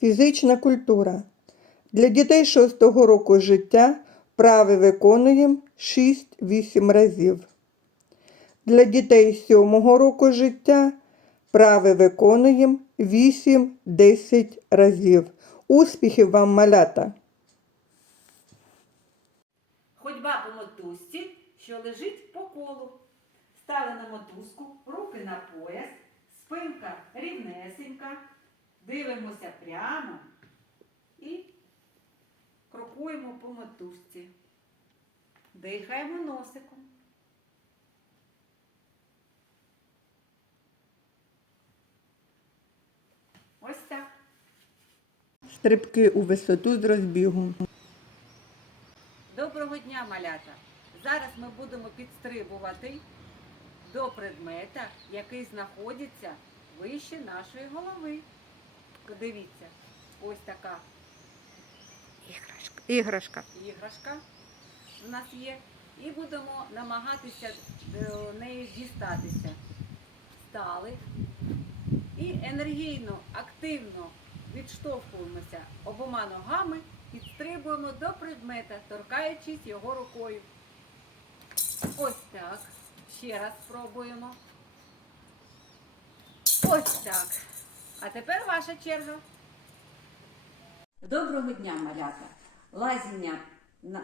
Фізична культура. Для дітей 6 року життя вправи виконуємо 6-8 разів. Для дітей 7 року життя вправи виконуємо 8-10 разів. Успіхів вам, малята! Ходьба по мотузці, що лежить по колу. Стали на мотузку, руки на дивимося прямо і крокуємо по мотузці. Дихаємо носиком. Ось так. Стрибки у висоту з розбігу. Доброго дня, малята! Зараз ми будемо підстрибувати до предмета, який знаходиться вище нашої голови. Подивіться, ось така Іграшка. Іграшка. іграшка у нас є. І будемо намагатися до неї дістатися. Стали і енергійно, активно відштовхуємося обома ногами, підстрибуємо до предмета, торкаючись його рукою. Ось так. Ще раз спробуємо. Ось так. А тепер ваша черга. Доброго дня, малята! Лазіння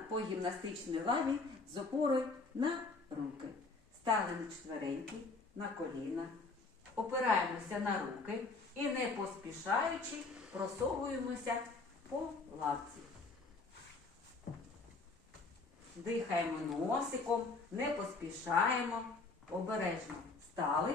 по гімнастичній лаві з опорою на руки. Стали на четвереньки, на коліна, опираємося на руки і не поспішаючи просовуємося по лавці. Дихаємо носиком, не поспішаємо, обережно. Стали.